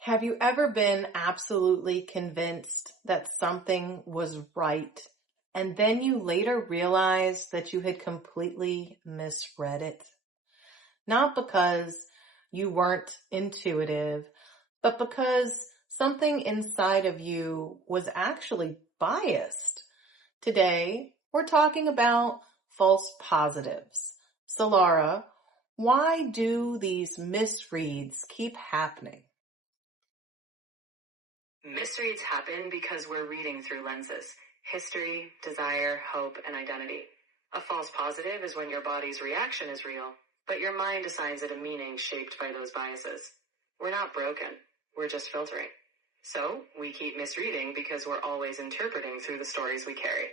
Have you ever been absolutely convinced that something was right, and then you later realized that you had completely misread it? Not because you weren't intuitive, but because something inside of you was actually biased. Today, we're talking about false positives. So, Laura, why do these misreads keep happening? Misreads happen because we're reading through lenses: history, desire, hope, and identity. A false positive is when your body's reaction is real, but your mind assigns it a meaning shaped by those biases. We're not broken, we're just filtering. So, we keep misreading because we're always interpreting through the stories we carry.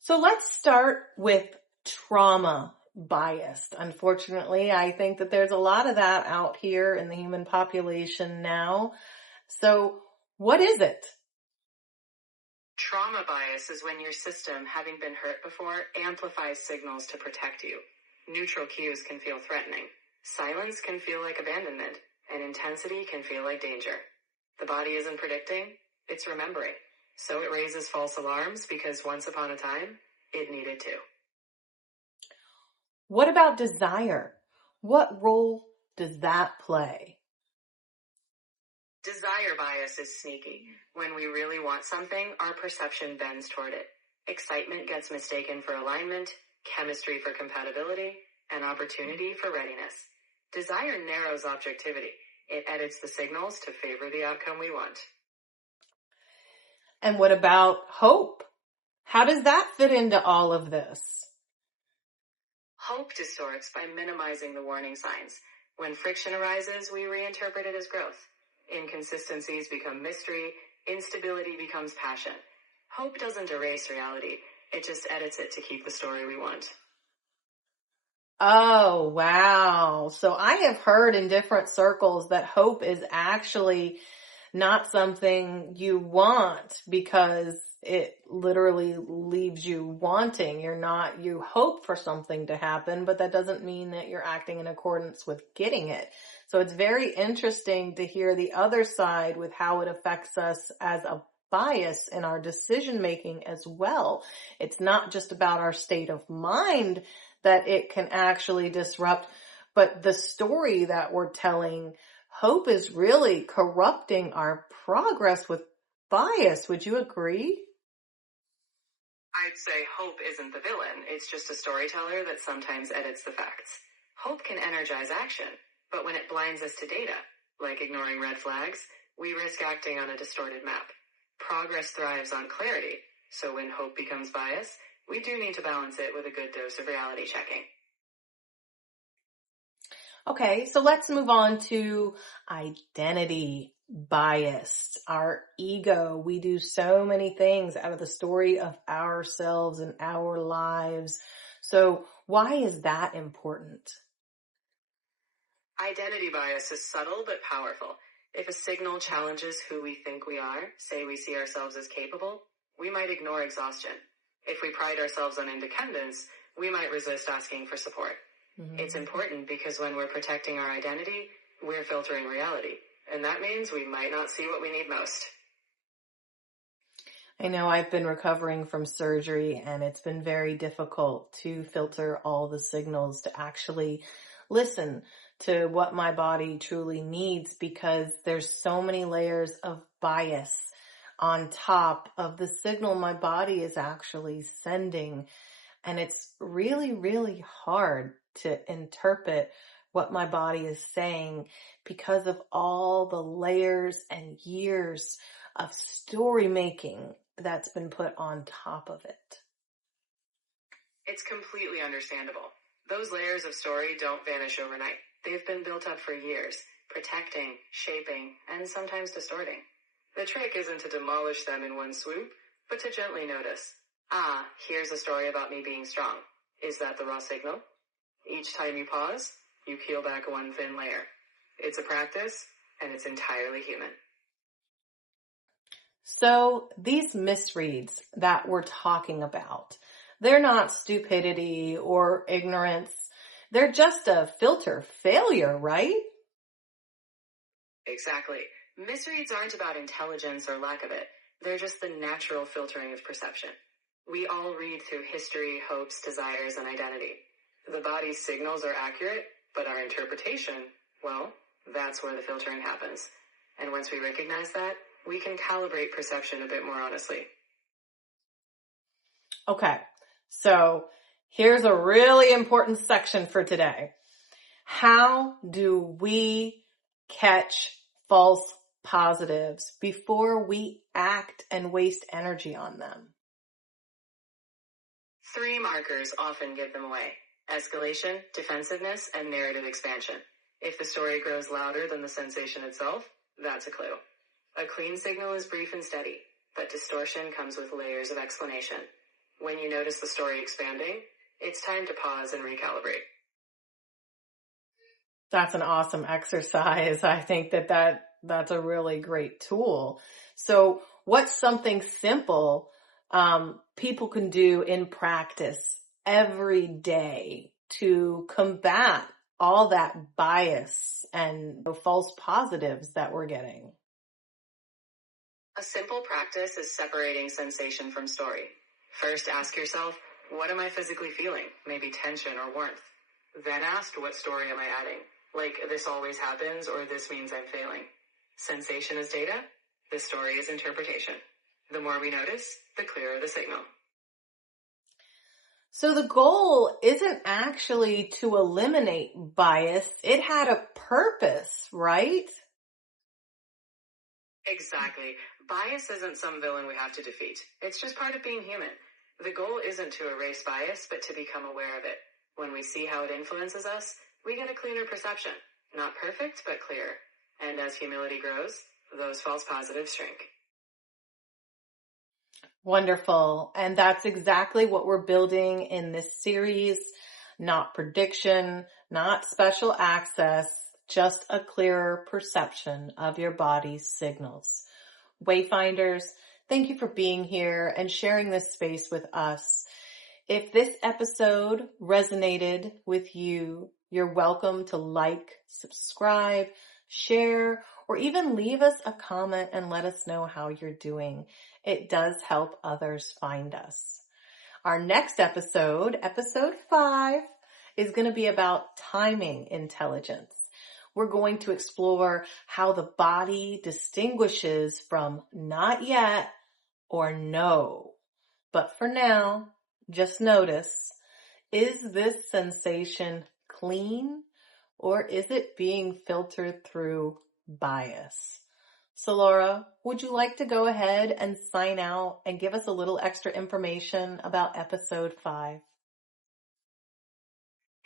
So let's start with trauma biased. Unfortunately, I think that there's a lot of that out here in the human population now. So what is it? Trauma bias is when your system, having been hurt before, amplifies signals to protect you. Neutral cues can feel threatening. Silence can feel like abandonment, and intensity can feel like danger. The body isn't predicting, it's remembering. So it raises false alarms because once upon a time, it needed to. What about desire? What role does that play? Desire bias is sneaky. When we really want something, our perception bends toward it. Excitement gets mistaken for alignment, chemistry for compatibility, and opportunity for readiness. Desire narrows objectivity. It edits the signals to favor the outcome we want. And what about hope? How does that fit into all of this? Hope distorts by minimizing the warning signs. When friction arises, we reinterpret it as growth. Inconsistencies become mystery. Instability becomes passion. Hope doesn't erase reality. It just edits it to keep the story we want. Oh, wow. So I have heard in different circles that hope is actually not something you want because it literally leaves you wanting. You hope for something to happen, but that doesn't mean that you're acting in accordance with getting it. So it's very interesting to hear the other side with how it affects us as a bias in our decision making as well. It's not just about our state of mind that it can actually disrupt, but the story that we're telling. Hope is really corrupting our progress with bias. Would you agree? I'd say hope isn't the villain. It's just a storyteller that sometimes edits the facts. Hope can energize action, but when it blinds us to data, like ignoring red flags, we risk acting on a distorted map. Progress thrives on clarity, so when hope becomes bias, we do need to balance it with a good dose of reality checking. Okay, so let's move on to identity bias, our ego. We do so many things out of the story of ourselves and our lives. So why is that important? Identity bias is subtle but powerful. If a signal challenges who we think we are, say we see ourselves as capable, we might ignore exhaustion. If we pride ourselves on independence, we might resist asking for support. It's important because when we're protecting our identity, we're filtering reality. And that means we might not see what we need most. I know I've been recovering from surgery and it's been very difficult to filter all the signals to actually listen to what my body truly needs because there's so many layers of bias on top of the signal my body is actually sending. And it's really, really hard to interpret what my body is saying because of all the layers and years of story making that's been put on top of it. It's completely understandable. Those layers of story don't vanish overnight. They've been built up for years, protecting, shaping, and sometimes distorting. The trick isn't to demolish them in one swoop, but to gently notice. Here's a story about me being strong. Is that the raw signal? Each time you pause, you peel back one thin layer. It's a practice, and it's entirely human. So these misreads that we're talking about, they're not stupidity or ignorance. They're just a filter failure, right? Exactly. Misreads aren't about intelligence or lack of it. They're just the natural filtering of perception. We all read through history, hopes, desires, and identity. The body's signals are accurate, but our interpretation, well, that's where the filtering happens. And once we recognize that, we can calibrate perception a bit more honestly. Okay, so here's a really important section for today. How do we catch false positives before we act and waste energy on them? 3 markers often give them away: escalation, defensiveness, and narrative expansion. If the story grows louder than the sensation itself, that's a clue. A clean signal is brief and steady, but distortion comes with layers of explanation. When you notice the story expanding, it's time to pause and recalibrate. That's an awesome exercise. I think that's a really great tool. So what's something simple people can do in practice every day to combat all that bias and the false positives that we're getting? A simple practice is separating sensation from story. First, ask yourself, what am I physically feeling? Maybe tension or warmth. Then ask, what story am I adding? Like, this always happens, or this means I'm failing. Sensation is data. The story is interpretation. The more we notice, the clearer the signal. So the goal isn't actually to eliminate bias. It had a purpose, right? Exactly. Bias isn't some villain we have to defeat. It's just part of being human. The goal isn't to erase bias, but to become aware of it. When we see how it influences us, we get a cleaner perception. Not perfect, but clearer. And as humility grows, those false positives shrink. Wonderful. And that's exactly what we're building in this series. Not prediction, not special access, just a clearer perception of your body's signals. Wayfinders, thank you for being here and sharing this space with us. If this episode resonated with you, you're welcome to like, subscribe, share, or even leave us a comment and let us know how you're doing. It does help others find us. Our next episode, episode 5, is going to be about timing intelligence. We're going to explore how the body distinguishes from not yet or no. But for now, just notice, is this sensation clean or is it being filtered through bias? So Laura, would you like to go ahead and sign out and give us a little extra information about episode 5?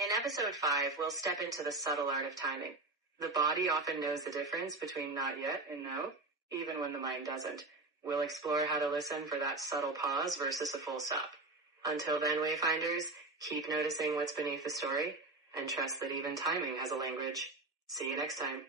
In episode 5, we'll step into the subtle art of timing. The body often knows the difference between not yet and no, even when the mind doesn't. We'll explore how to listen for that subtle pause versus a full stop. Until then, Wayfinders, keep noticing what's beneath the story and trust that even timing has a language. See you next time.